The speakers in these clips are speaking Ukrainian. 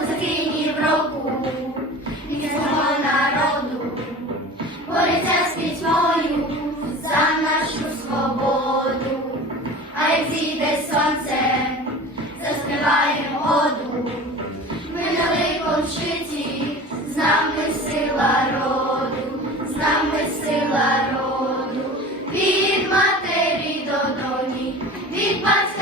Козакині в року. Від свого народу, борються з пітьмою за нашу свободу, а як зійде сонце, заспіваємо оду. Ми на великому щиті, з нами сила роду, з нами сила роду, від матері до доні, від батька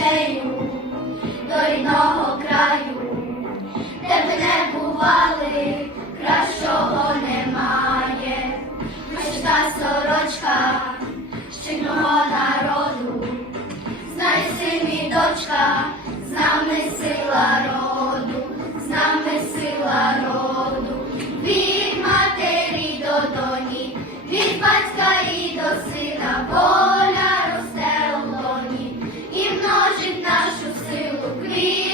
душею до рідного краю, де б не бували, кращого немає. Вишита сорочка щільного народу, знай син і дочка, з нами сила роду, з нами сила роду, від матері до доні, від батька і до сина, be